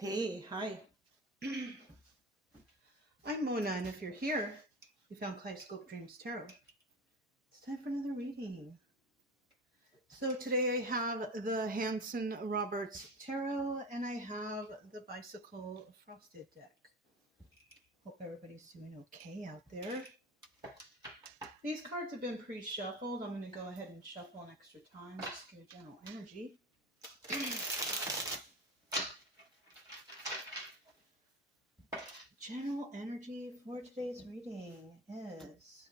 Hey, hi. I'm Mona, and if you're here, you found Kaleidoscope Dreams Tarot. It's time for another reading. So today I have the Hanson Roberts Tarot, and I have the Bicycle Frosted deck. Hope everybody's doing okay out there. These cards have been pre-shuffled. I'm going to go ahead and shuffle an extra time, just get a general energy. General energy for today's reading is...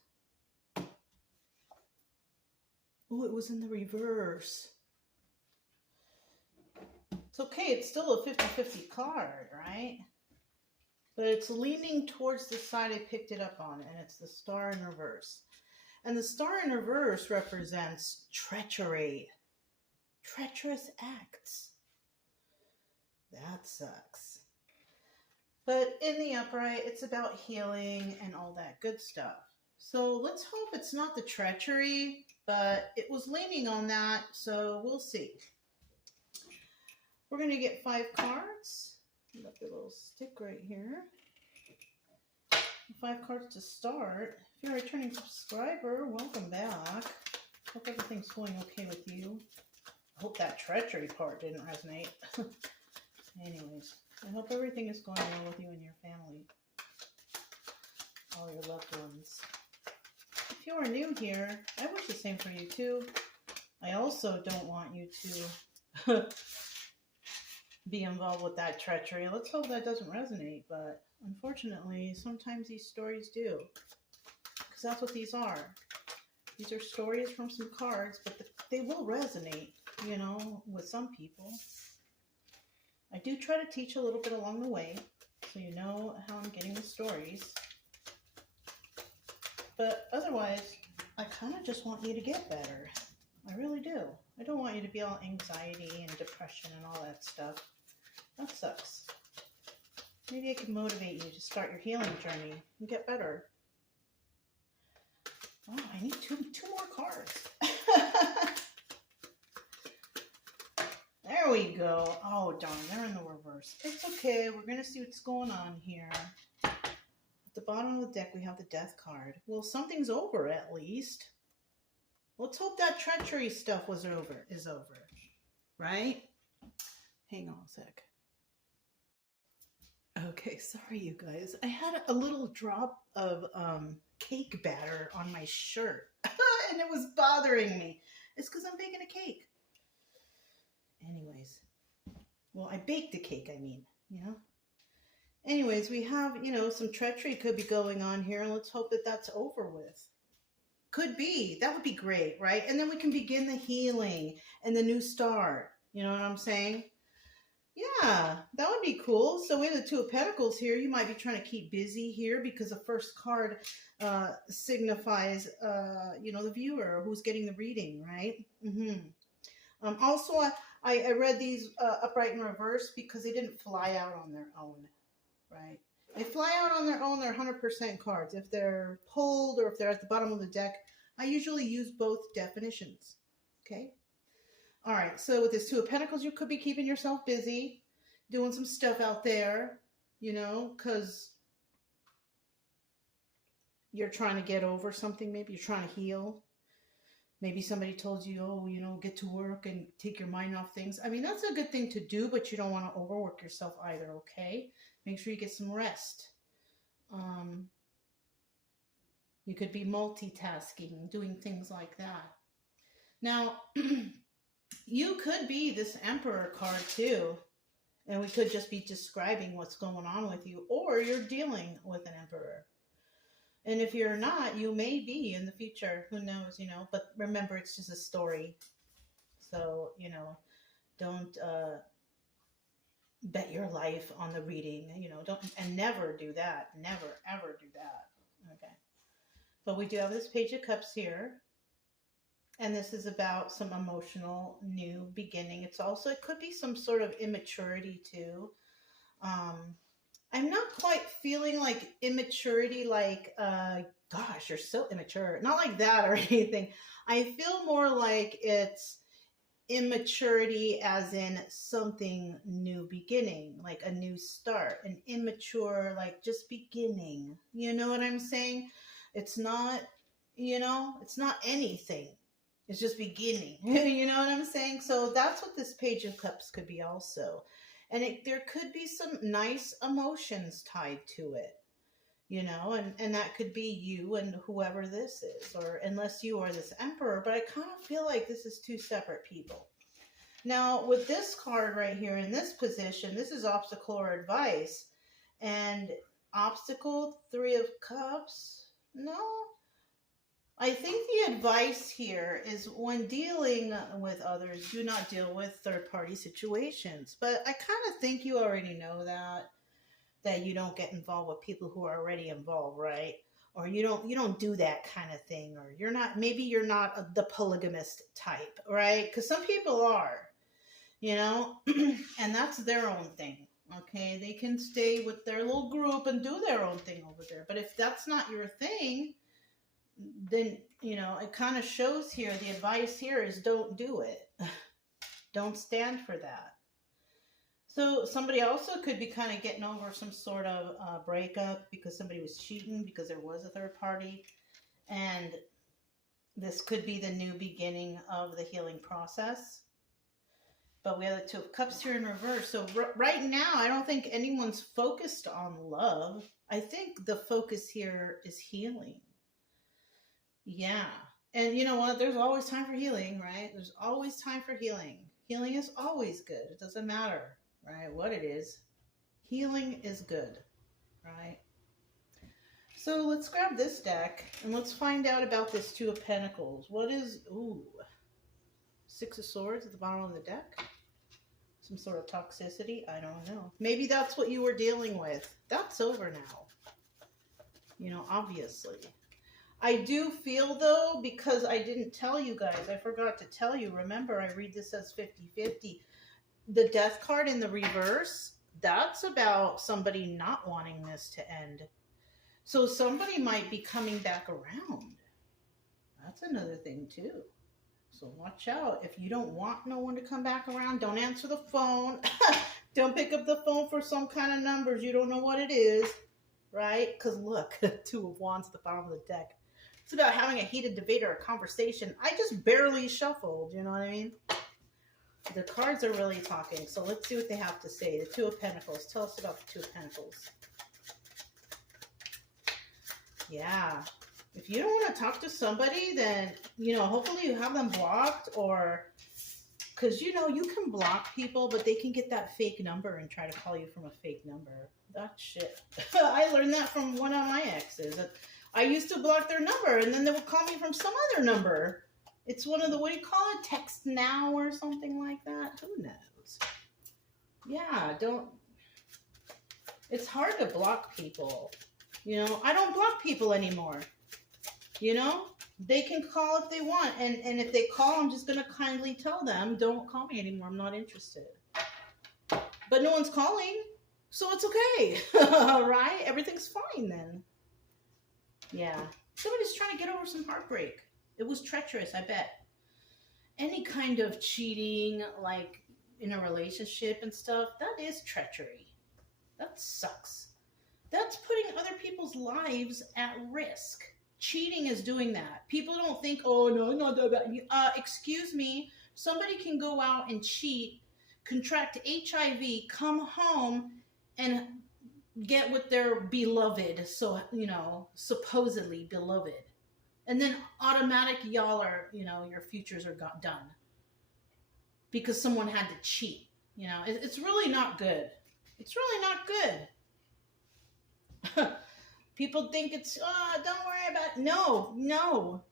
Oh, it was in the reverse. It's okay. It's still a 50-50 card, right? But it's leaning towards the side I picked it up on, and it's the star in reverse. And the star in reverse represents treachery. Treacherous acts. That sucks. But in the upright, it's about healing and all that good stuff. So let's hope it's not the treachery, but it was leaning on that, so we'll see. We're going to get 5 cards. Got the little stick right here. 5 cards to start. If you're a returning subscriber, welcome back. Hope everything's going okay with you. I hope that treachery part didn't resonate. Anyways, I hope everything is going well with you and your family. All your loved ones. If you are new here, I wish the same for you too. I also don't want you to be involved with that treachery. Let's hope that doesn't resonate, but unfortunately, sometimes these stories do. Because that's what these are. These are stories from some cards, but they will resonate, you know, with some people. I do try to teach a little bit along the way, so you know how I'm getting the stories. But otherwise, I kind of just want you to get better. I really do. I don't want you to be all anxiety and depression and all that stuff. That sucks. Maybe I can motivate you to start your healing journey and get better. Oh, I need two more cards. There we go. Oh, darn, they're in the reverse. It's okay. We're going to see what's going on here. At the bottom of the deck, we have the Death card. Well, something's over, at least. Let's hope that treachery stuff is over. Right? Hang on a sec. Okay, sorry, you guys. I had a little drop of cake batter on my shirt, and it was bothering me. It's because I'm baking a cake. Anyways, well, I baked the cake, I mean, you know. Anyways, we have, you know, some treachery could be going on here, and let's hope that that's over with. Could be. That would be great, right? And then we can begin the healing and the new start. You know what I'm saying? Yeah, that would be cool. So in the Two of Pentacles here, you might be trying to keep busy here because the first card signifies, you know, the viewer who's getting the reading, right? Also, I read these upright in reverse because they didn't fly out on their own, right? They fly out on their own, they're 100% cards. If they're pulled or if they're at the bottom of the deck, I usually use both definitions, okay? All right, so with this Two of Pentacles, you could be keeping yourself busy, doing some stuff out there, you know, because you're trying to get over something. Maybe you're trying to heal. Maybe somebody told you, oh, you know, get to work and take your mind off things. I mean, that's a good thing to do, but you don't want to overwork yourself either, okay? Make sure you get some rest. You could be multitasking, doing things like that. Now, you could be this Emperor card too, and we could just be describing what's going on with you, or you're dealing with an Emperor. And if you're not, you may be in the future. Who knows, you know? But remember, it's just a story. So, you know, don't bet your life on the reading. You know, don't, and never do that. Never, ever do that. Okay. But we do have this Page of Cups here. And this is about some emotional new beginning. It's also, it could be some sort of immaturity too. I'm not quite feeling like immaturity, like, gosh, you're so immature. Not like that or anything. I feel more like it's immaturity as in something new beginning, like a new start. An immature, like just beginning. You know what I'm saying? It's not, it's not anything. It's just beginning. You know what I'm saying? So that's what this Page of Cups could be also. And there could be some nice emotions tied to it, and that could be you and whoever this is, or unless you are this emperor, but I kind of feel like this is two separate people. Now, with this card right here in this position, this is obstacle or advice, and obstacle, Three of Cups, no. I think the advice here is when dealing with others, do not deal with third-party situations, but I kind of think you already know that you don't get involved with people who are already involved, right? Or you don't do that kind of thing, or maybe you're not the polygamist type, right? Because some people are, and that's their own thing. Okay, they can stay with their little group and do their own thing over there. But if that's not your thing, then it kind of shows here, the advice here is don't do it. Don't stand for that. So somebody also could be kind of getting over some sort of breakup because somebody was cheating, because there was a third party. And this could be the new beginning of the healing process. But we have the Two of Cups here in reverse. So right now, I don't think anyone's focused on love. I think the focus here is healing. Yeah. And you know what? There's always time for healing, right? There's always time for healing. Healing is always good. It doesn't matter, right, what it is. Healing is good, right? So let's grab this deck and let's find out about this Two of Pentacles. What is, Six of Swords at the bottom of the deck? Some sort of toxicity? I don't know. Maybe that's what you were dealing with. That's over now. Obviously. I do feel, though, because I didn't tell you guys, I forgot to tell you. Remember, I read this as 50-50. The Death card in the reverse, that's about somebody not wanting this to end. So somebody might be coming back around. That's another thing, too. So watch out. If you don't want no one to come back around, don't answer the phone. Don't pick up the phone for some kind of numbers. You don't know what it is, right? Because look, Two of Wands at the bottom of the deck. It's about having a heated debate or a conversation. I just barely shuffled, you know what I mean? The cards are really talking, so let's see what they have to say. The Two of Pentacles. Tell us about the Two of Pentacles. Yeah. If you don't want to talk to somebody, then, hopefully you have them blocked, or... Because, you can block people, but they can get that fake number and try to call you from a fake number. That shit. I learned that from one of my exes. I used to block their number, and then they would call me from some other number. It's one of the, what do you call it? Text now or something like that? Who knows? Yeah, it's hard to block people. I don't block people anymore. They can call if they want. And if they call, I'm just going to kindly tell them, don't call me anymore. I'm not interested. But no one's calling, so it's okay. Right? Everything's fine then. Yeah. Somebody's trying to get over some heartbreak. It was treacherous, I bet. Any kind of cheating, like in a relationship and stuff, that is treachery. That sucks. That's putting other people's lives at risk. Cheating is doing that. People don't think, oh, no, not that bad. Excuse me. Somebody can go out and cheat, contract HIV, come home, and get with their beloved, so, supposedly beloved. And then automatic y'all are, your futures are done. Because someone had to cheat. It's really not good. It's really not good. People think it's, don't worry about it. No.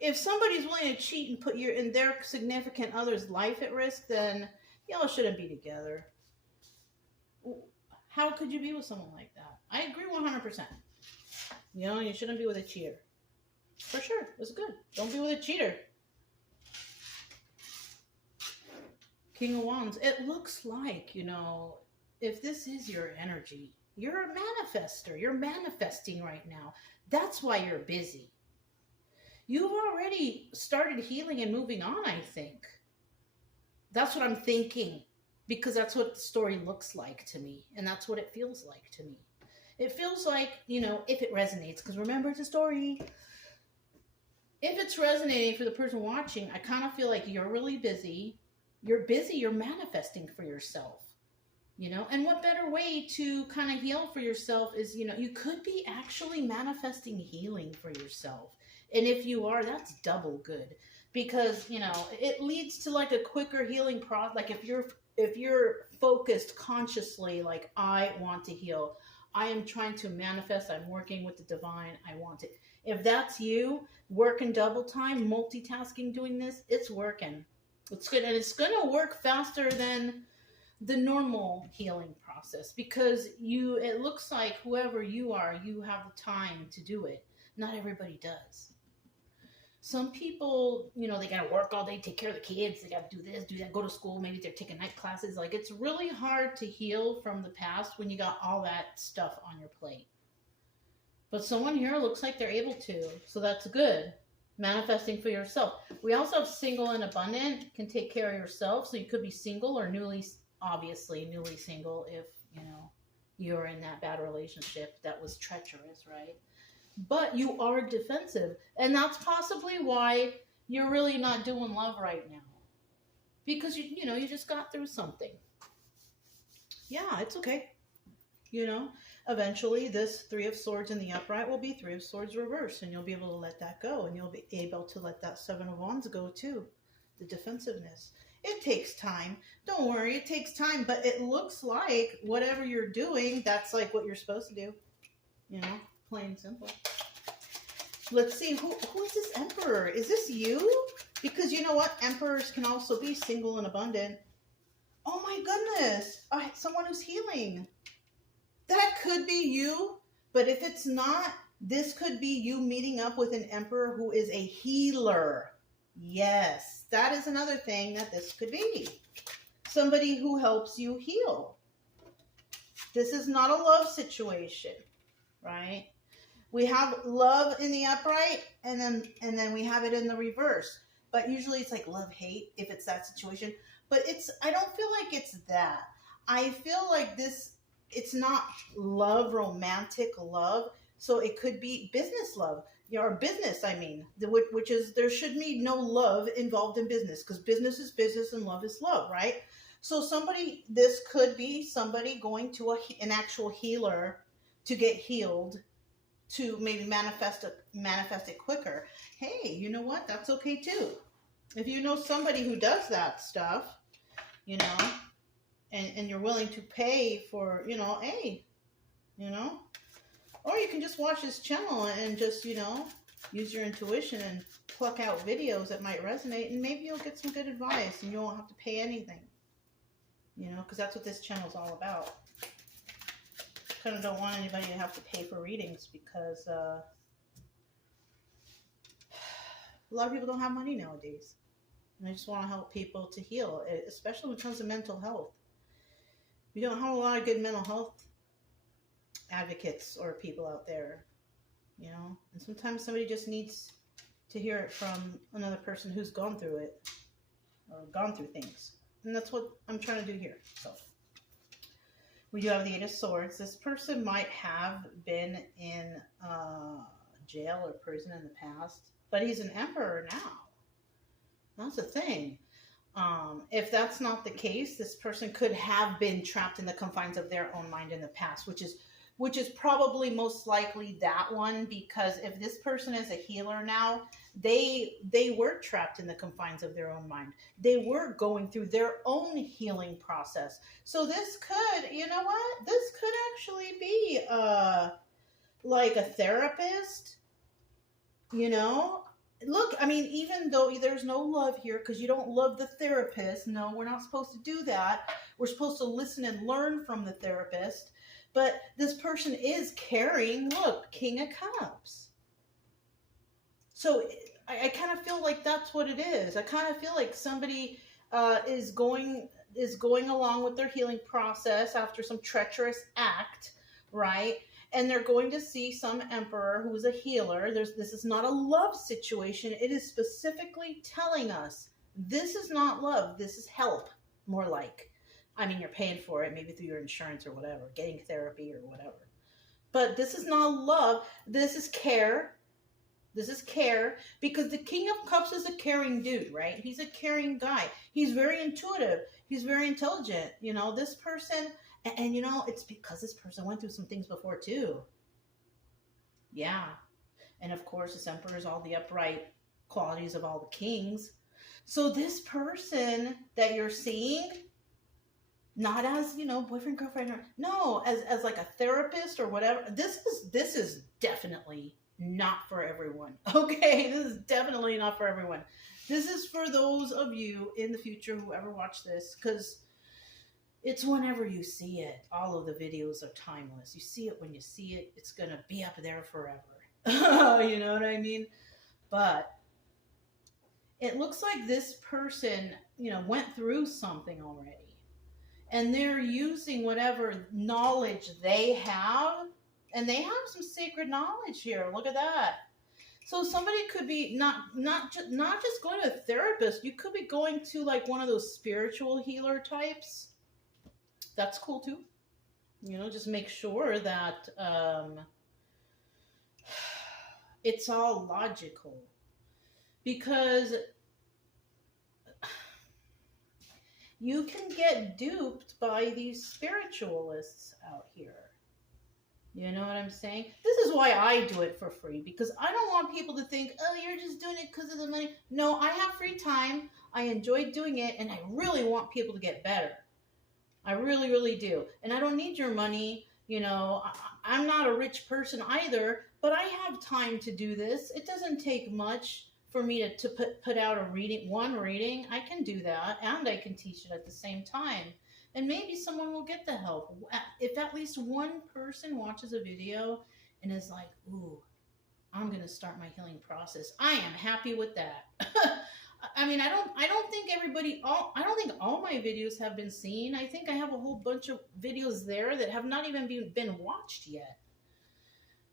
If somebody's willing to cheat and put their significant other's life at risk, then y'all shouldn't be together. How could you be with someone like that? I agree 100%. You shouldn't be with a cheater. For sure. It's good. Don't be with a cheater. King of Wands. It looks like, if this is your energy, you're a manifester. You're manifesting right now. That's why you're busy. You've already started healing and moving on, I think. That's what I'm thinking, because that's what the story looks like to me, and that's what it feels like to me. It feels like, if it resonates, because remember, it's a story. If it's resonating for the person watching, I kind of feel like you're really busy. You're manifesting for yourself. And what better way to kind of heal for yourself is, you could be actually manifesting healing for yourself. And if you are, that's double good, because, it leads to like a quicker healing process. Like if you're focused consciously, like, I want to heal, I am trying to manifest, I'm working with the divine, I want it. If that's you, working double time, multitasking, doing this, it's working. It's good. And it's going to work faster than the normal healing process, because it looks like whoever you are, you have the time to do it. Not everybody does. Some people, they got to work all day, take care of the kids, they got to do this, do that, go to school, maybe they're taking night classes. Like, it's really hard to heal from the past when you got all that stuff on your plate. But someone here looks like they're able to, so that's good. Manifesting for yourself. We also have single and abundant, can take care of yourself. So you could be single or newly single if, you're in that bad relationship that was treacherous, right? But you are defensive. And that's possibly why you're really not doing love right now. Because, you just got through something. Yeah, it's okay. Eventually this Three of Swords in the upright will be Three of Swords reversed, and you'll be able to let that go, and you'll be able to let that Seven of Wands go too. The defensiveness. It takes time. Don't worry, it takes time, but it looks like whatever you're doing, that's like what you're supposed to do. Plain and simple. Let's see, who is this Emperor? Is this you? Because you know what? Emperors can also be single and abundant. Oh my goodness. Someone who's healing. That could be you, but if it's not, this could be you meeting up with an Emperor who is a healer. Yes, that is another thing that this could be. Somebody who helps you heal. This is not a love situation, right? We have love in the upright, and then we have it in the reverse. But usually it's like love-hate if it's that situation. But I don't feel like it's that. I feel like it's not love, romantic love. So it could be business love, or business, which is, there should be no love involved in business, because business is business and love is love, right? So this could be somebody going to an actual healer to get healed, to maybe manifest it quicker. Hey, you know what? That's okay too. If you know somebody who does that stuff, and you're willing to pay for, or you can just watch this channel and just, use your intuition and pluck out videos that might resonate, and maybe you'll get some good advice and you won't have to pay anything, because that's what this channel is all about. Kind of don't want anybody to have to pay for readings, because a lot of people don't have money nowadays. And I just want to help people to heal, especially when it comes to mental health. We don't have a lot of good mental health advocates or people out there, and sometimes somebody just needs to hear it from another person who's gone through it, or gone through things. And that's what I'm trying to do here. So we do have the Eight of Swords. This person might have been in jail or prison in the past, but he's an Emperor now. That's the thing. If that's not the case, this person could have been trapped in the confines of their own mind in the past, which is probably most likely that one, because if this person is a healer now, they were trapped in the confines of their own mind. They were going through their own healing process. So this could, this could actually be like a therapist, Look, even though there's no love here, because you don't love the therapist. No, we're not supposed to do that. We're supposed to listen and learn from the therapist. But this person is carrying, look, King of Cups. So I kind of feel like that's what it is. I kind of feel like somebody is going along with their healing process after some treacherous act, right? And they're going to see some Emperor who's a healer. This is not a love situation. It is specifically telling us This is not love. This is help, more like. I mean, you're paying for it, maybe through your insurance or whatever, getting therapy or whatever. But this is not love. This is care. This is care, because the King of Cups is a caring dude, right? He's a caring guy. He's very intuitive. He's very intelligent. This person, and it's because this person went through some things before too. Yeah. And of course, this Emperor is all the upright qualities of all the kings. So this person that you're seeing, not as, boyfriend, girlfriend, or, no, as like a therapist or whatever. This is definitely not for everyone. Okay, this is definitely not for everyone. This is for those of you in the future who ever watch this, because it's whenever you see it. All of the videos are timeless. You see it when you see it. It's gonna be up there forever. You know what I mean? But it looks like this person, went through something already. And they're using whatever knowledge they have. And they have some sacred knowledge here. Look at that. So somebody could be not just going to a therapist. You could be going to like one of those spiritual healer types. That's cool too. Just make sure that it's all logical. Because you can get duped by these spiritualists out here. You know what I'm saying? This is why I do it for free, because I don't want people to think, oh, you're just doing it because of the money. No, I have free time. I enjoy doing it, and I really want people to get better. I really, really do. And I don't need your money. I'm not a rich person either, but I have time to do this. It doesn't take much for me to put out one reading. I can do that, and I can teach it at the same time. And maybe someone will get the help. If at least one person watches a video and is like, ooh, I'm going to start my healing process, I am happy with that. I mean, I don't think all my videos have been seen. I think I have a whole bunch of videos there that have not even been watched yet.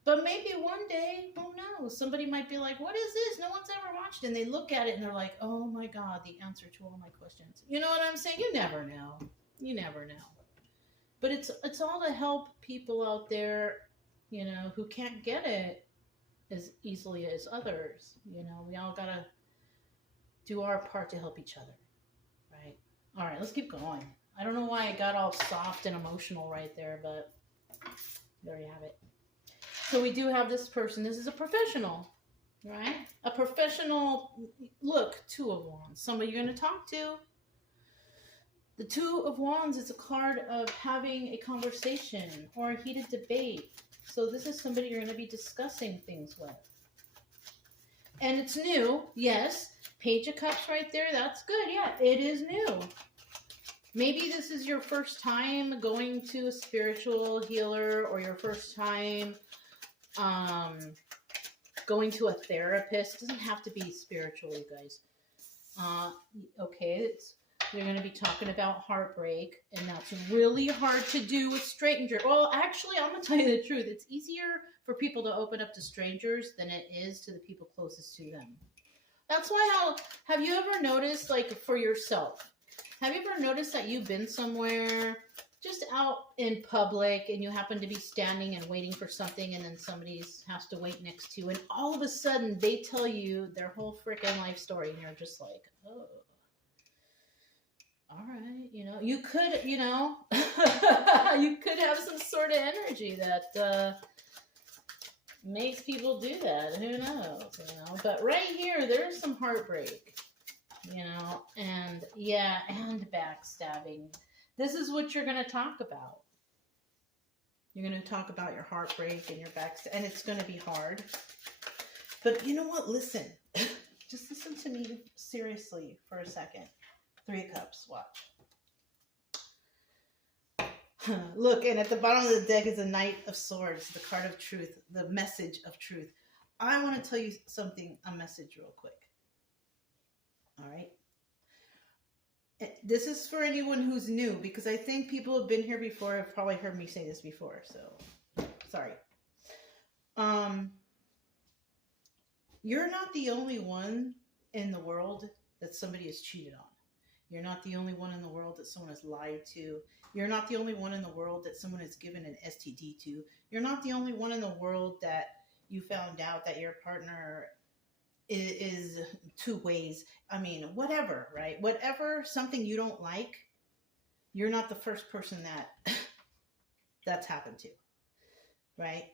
But maybe one day, who knows? Somebody might be like, what is this? No one's ever watched it. And they look at it and they're like, oh my God, the answer to all my questions. You know what I'm saying? You never know. You never know. But it's all to help people out there, who can't get it as easily as others. We all got to do our part to help each other, right? All right, let's keep going. I don't know why I got all soft and emotional right there, but there you have it. So we do have this person. This is a professional, right? A professional. Look, Two of Wands. Somebody you're going to talk to. The Two of Wands is a card of having a conversation or a heated debate. So this is somebody you're going to be discussing things with. And it's new. Yes. Page of Cups right there. That's good. Yeah, it is new. Maybe this is your first time going to a spiritual healer, or your first time going to a therapist. It doesn't have to be spiritual, you guys. Okay, we're going to be talking about heartbreak, and that's really hard to do with strangers. Well, actually, I'm going to tell you the truth. It's easier for people to open up to strangers than it is to the people closest to them. That's why have you ever noticed, like, for yourself, have you ever noticed that you've been somewhere just out in public and you happen to be standing and waiting for something, and then somebody has to wait next to you, and all of a sudden they tell you their whole freaking life story, and you're just like, oh. All right, you could, you could have some sort of energy that makes people do that. Who knows, But right here, there's some heartbreak, and yeah, and backstabbing. This is what you're going to talk about. You're going to talk about your heartbreak and your backstab, and it's going to be hard. But you know what? Listen. Just listen to me seriously for a second. Three of Cups, watch. Look, and at the bottom of the deck is a Knight of Swords, the card of truth, the message of truth. I want to tell you something, a message real quick. All right? This is for anyone who's new, because I think people have been here before, have probably heard me say this before, so sorry. You're not the only one in the world that somebody has cheated on. You're not the only one in the world that someone has lied to. You're not the only one in the world that someone has given an STD to. You're not the only one in the world that you found out that your partner is two ways. I mean, whatever, right? Whatever, something you don't like, you're not the first person that that's happened to, right?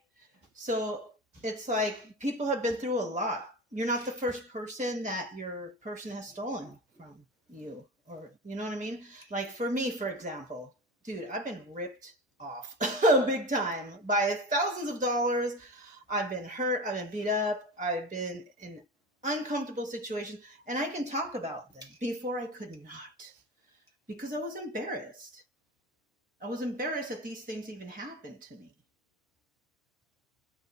So it's like people have been through a lot. You're not the first person that your person has stolen from you, or you know what I mean? Like for me, for example, dude, I've been ripped off big time by thousands of dollars. I've been hurt, I've been beat up, I've been in uncomfortable situations, and I can talk about them. Before I could not, because I was embarrassed. I was embarrassed that these things even happened to me.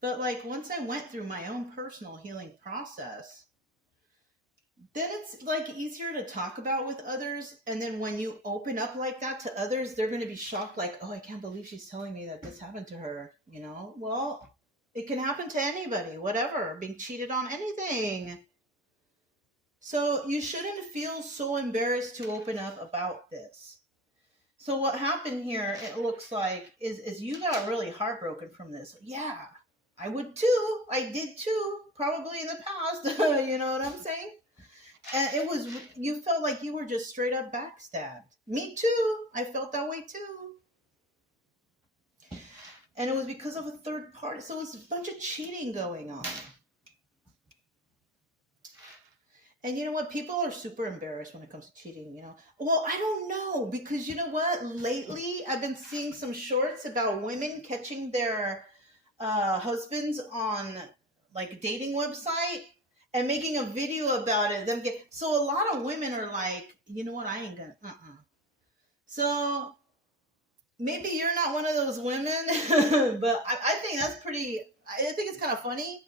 But like once I went through my own personal healing process, then it's like easier to talk about with others. And then when you open up like that to others, they're going to be shocked, like, oh, I can't believe she's telling me that this happened to her. You know, well, it can happen to anybody, whatever, being cheated on, anything. So you shouldn't feel so embarrassed to open up about this. So what happened here, it looks like, is you got really heartbroken from this. Yeah, I would too. I did too, probably in the past. You know what I'm saying? And it was, you felt like you were just straight up backstabbed. Me too. I felt that way too. And it was because of a third party. So it was a bunch of cheating going on. And you know what? People are super embarrassed when it comes to cheating, you know. Well, I don't know, because you know what? Lately, I've been seeing some shorts about women catching their husbands on like a dating website and making a video about it. So a lot of women are like, you know what? I ain't gonna, So maybe you're not one of those women, but I think that's pretty, I think it's kind of funny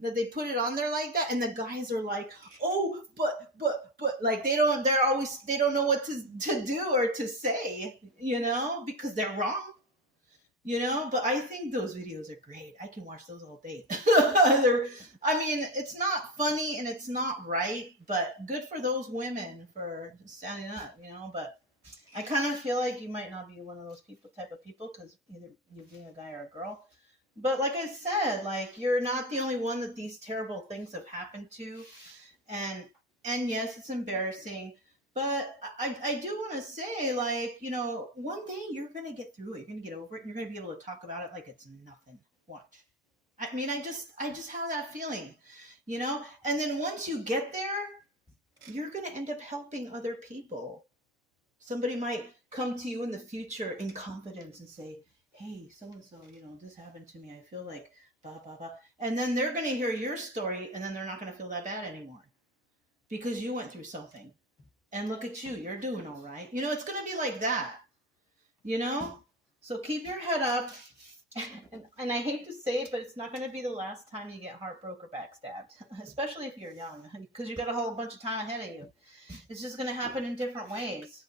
that they put it on there like that, and the guys are like, oh, but like they don't know what to do or to say, you know, because they're wrong, you know. But I think those videos are great. I can watch those all day. I mean, it's not funny and it's not right, but good for those women for standing up, you know. But I kind of feel like you might not be one of those type of people, because either you being a guy or a girl. But like I said, like, you're not the only one that these terrible things have happened to. And yes, it's embarrassing. But I do want to say, like, you know, one day you're going to get through it. You're going to get over it. And you're going to be able to talk about it like it's nothing. Watch. I mean, I just have that feeling, you know. And then once you get there, you're going to end up helping other people. Somebody might come to you in the future in confidence and say, hey, so-and-so, you know, this happened to me. I feel like blah, blah, blah. And then they're going to hear your story, and then they're not going to feel that bad anymore because you went through something. And look at you. You're doing all right. You know, it's going to be like that, you know? So keep your head up. And I hate to say it, but it's not going to be the last time you get heartbroken or backstabbed, especially if you're young, because you got a whole bunch of time ahead of you. It's just going to happen in different ways,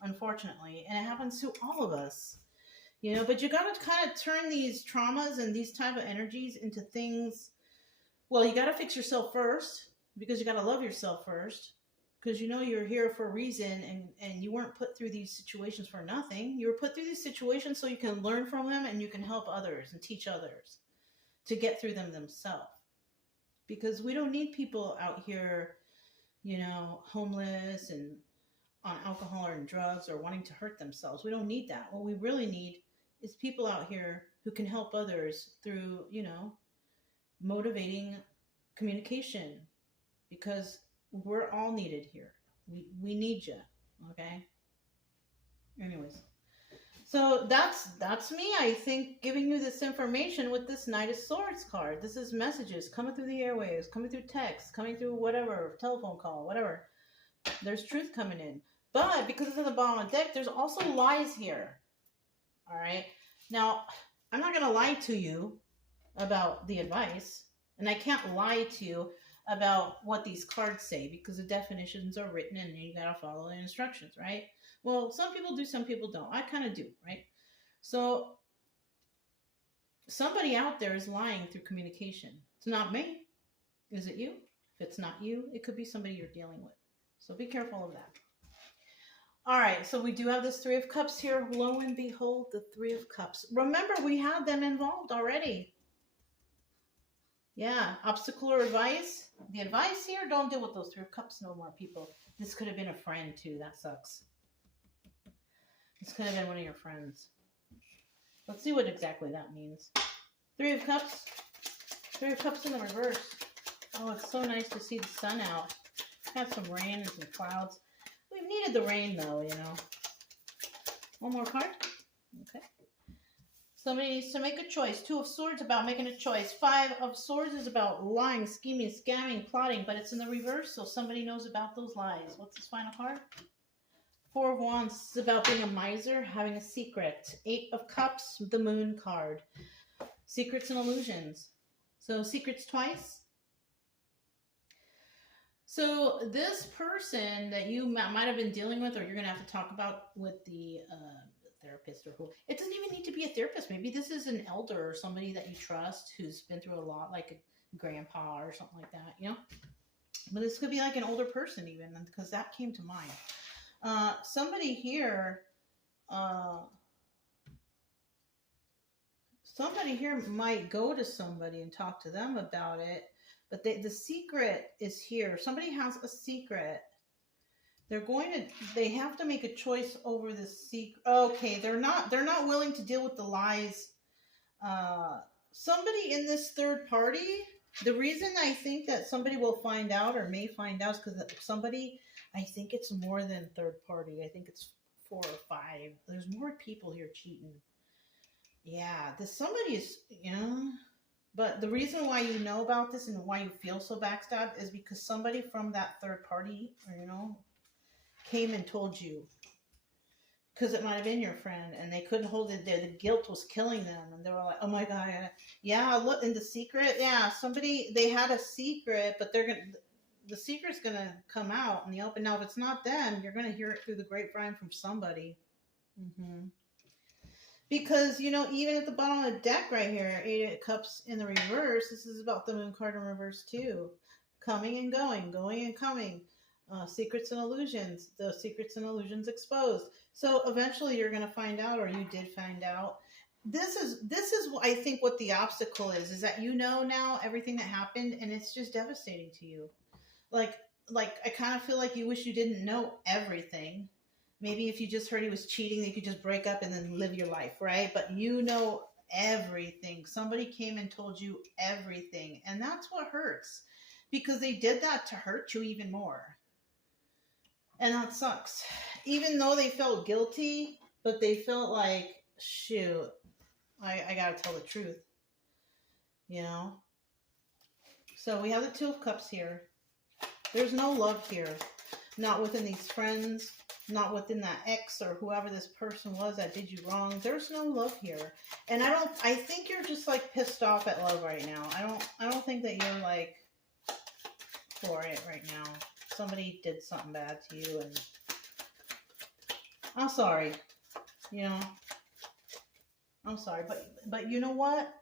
unfortunately. And it happens to all of us. You know, but you got to kind of turn these traumas and these type of energies into things. Well, you got to fix yourself first, because you got to love yourself first, because you know you're here for a reason, and you weren't put through these situations for nothing. You were put through these situations so you can learn from them and you can help others and teach others to get through them themselves. Because we don't need people out here, you know, homeless and on alcohol or drugs or wanting to hurt themselves. We don't need that. What we really need is people out here who can help others through, you know, motivating communication, because we're all needed here. We need you, okay? Anyways, so that's me. I think giving you this information with this Knight of Swords card. This is messages coming through the airwaves, coming through text, coming through whatever, telephone call, whatever. There's truth coming in. But because it's at the bottom of the deck, there's also lies here. All right. Now, I'm not going to lie to you about the advice, and I can't lie to you about what these cards say, because the definitions are written and you got to follow the instructions, right? Well, some people do, some people don't. I kind of do, right? So somebody out there is lying through communication. It's not me. Is it you? If it's not you, it could be somebody you're dealing with. So be careful of that. All right, so we do have this Three of Cups here. Lo and behold, the Three of Cups. Remember, we had them involved already. Yeah, obstacle or advice. The advice here, don't deal with those Three of Cups no more, people. This could have been a friend, too. That sucks. This could have been one of your friends. Let's see what exactly that means. Three of Cups. Three of Cups in the reverse. Oh, it's so nice to see the sun out. Got some rain and some clouds. We've needed the rain, though, you know. One more card. Okay. Somebody needs to make a choice. Two of Swords about making a choice. Five of Swords is about lying, scheming, scamming, plotting, but it's in the reverse, so somebody knows about those lies. What's this final card? Four of Wands is about being a miser, having a secret. Eight of Cups, the Moon card. Secrets and illusions. So secrets twice. So this person that you might have been dealing with, or you're going to have to talk about with the therapist or who, it doesn't even need to be a therapist. Maybe this is an elder or somebody that you trust who's been through a lot, like a grandpa or something like that, you know? But this could be like an older person even, because that came to mind. Somebody here might go to somebody and talk to them about it, but the secret is here. Somebody has a secret. They have to make a choice over the secret. Okay, they're not willing to deal with the lies. Somebody in this third party, the reason I think that somebody will find out or may find out is because somebody, I think it's more than third party. I think it's 4 or 5. There's more people here cheating. Yeah, somebody is, but the reason why you know about this and why you feel so backstabbed is because somebody from that third party, came and told you. Because it might have been your friend and they couldn't hold it there. The guilt was killing them. And they were like, oh my God. Yeah, look, in the secret. Yeah, they had a secret, but the secret's going to come out in the open. Now, if it's not them, you're going to hear it through the grapevine from somebody. Mm-hmm. Because, even at the bottom of the deck right here, 8 of Cups in the reverse, this is about the Moon card in reverse too. Coming and going and coming. Secrets and illusions. The secrets and illusions exposed. So eventually you're going to find out, or you did find out. This is I think what the obstacle is that now everything that happened, and it's just devastating to you. Like I kind of feel like you wish you didn't know everything. Maybe if you just heard he was cheating, you could just break up and then live your life, right? But you know everything. Somebody came and told you everything. And that's what hurts. Because they did that to hurt you even more. And that sucks. Even though they felt guilty, but they felt like, shoot, I gotta tell the truth. So we have the 2 of Cups here. There's no love here. Not within these friends, not within that ex or whoever this person was that did you wrong. There's no love here. And I think you're just like pissed off at love right now. I don't think that you're like for it right now. Somebody did something bad to you and I'm sorry. I'm sorry, but you know what?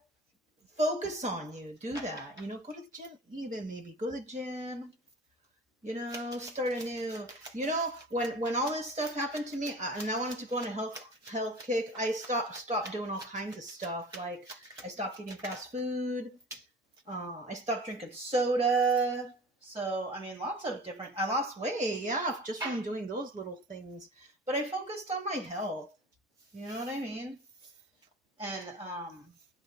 Focus on you. Do that. Go to the gym even maybe. Go to the gym. Start anew. When all this stuff happened to me, and I wanted to go on a health kick, I stopped doing all kinds of stuff. Like I stopped eating fast food. I stopped drinking soda. So lots of different. I lost weight, yeah, just from doing those little things. But I focused on my health. You know what I mean? And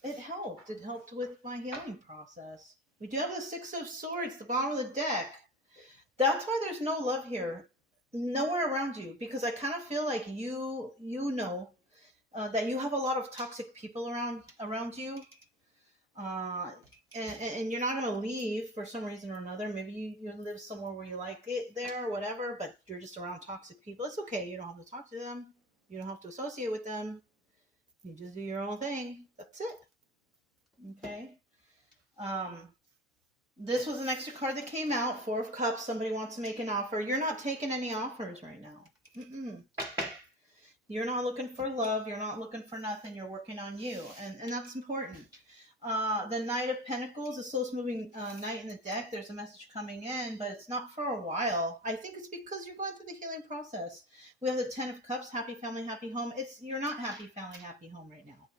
it helped. It helped with my healing process. We do have the 6 of Swords, the bottom of the deck. That's why there's no love here, nowhere around you, because I kind of feel like that you have a lot of toxic people around you, and you're not going to leave for some reason or another. Maybe you live somewhere where you like it there or whatever, but you're just around toxic people. It's okay. You don't have to talk to them. You don't have to associate with them. You just do your own thing. That's it. Okay. This was an extra card that came out. 4 of Cups. Somebody wants to make an offer. You're not taking any offers right now. You're not looking for love. You're not looking for nothing. You're working on you. And that's important. The Knight of Pentacles, the slowest moving knight in the deck. There's a message coming in, but it's not for a while. I think it's because you're going through the healing process. We have the Ten of Cups, happy family, happy home. You're not happy family, happy home right now.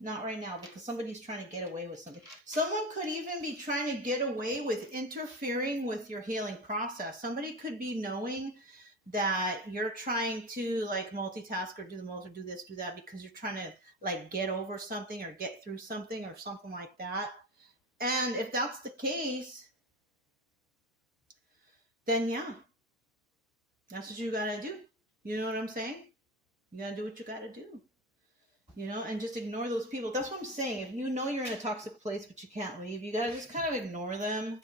Not right now, because somebody's trying to get away with something. Someone could even be trying to get away with interfering with your healing process. Somebody could be knowing that you're trying to like multitask or do the most or do this, do that, because you're trying to like get over something or get through something or something like that. And if that's the case, then yeah, that's what you gotta do. You know what I'm saying? You gotta do what you gotta do. You know, and just ignore those people. That's what I'm saying. If you know you're in a toxic place but you can't leave, you gotta just kind of ignore them.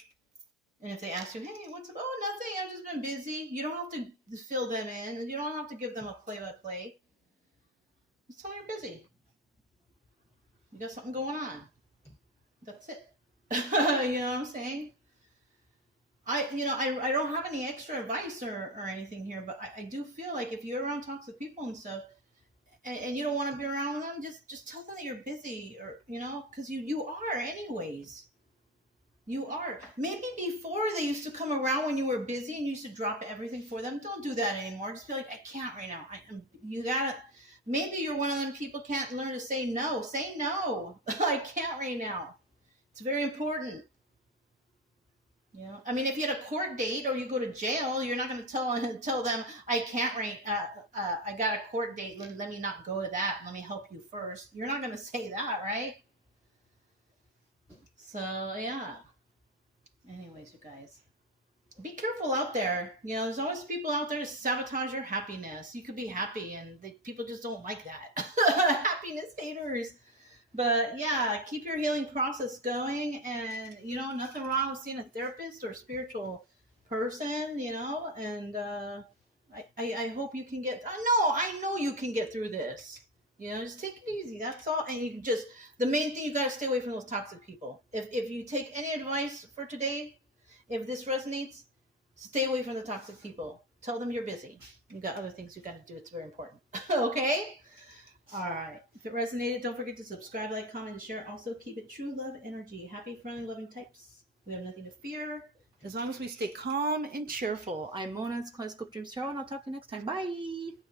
And if they ask you, hey, what's up? Oh, nothing. I've just been busy. You don't have to fill them in. And you don't have to give them a play-by-play. Just tell them you're busy. You got something going on. That's it. You know what I'm saying? I don't have any extra advice or anything here, but I do feel like if you're around toxic people and stuff, and you don't want to be around them, just tell them that you're busy, or, you know, because you are anyways. You are. Maybe before they used to come around when you were busy and you used to drop everything for them. Don't do that anymore. Just be like, I can't right now. You gotta. Maybe you're one of them people can't learn to say no. Say no. I can't right now. It's very important. You know, I mean, if you had a court date or you go to jail, you're not going to tell them, I can't right. I got a court date. Let me not go to that. Let me help you first. You're not going to say that, right? So yeah. Anyways, you guys, be careful out there. You know, there's always people out there to sabotage your happiness. You could be happy, and people just don't like that. Happiness haters. But yeah, keep your healing process going. And, you know, nothing wrong with seeing a therapist or a spiritual person, you know. And I hope you can I know you can get through this. You know, just take it easy. That's all. And you just, the main thing, you got to stay away from those toxic people. If you take any advice for today, if this resonates, stay away from the toxic people. Tell them you're busy. You got other things you got to do. It's very important. Okay? All right. If it resonated, don't forget to subscribe, like, comment, and share. Also, keep it true love energy. Happy, friendly, loving types. We have nothing to fear as long as we stay calm and cheerful. I'm Mona. It's Kaleidoscope Dreams Tarot, and I'll talk to you next time. Bye.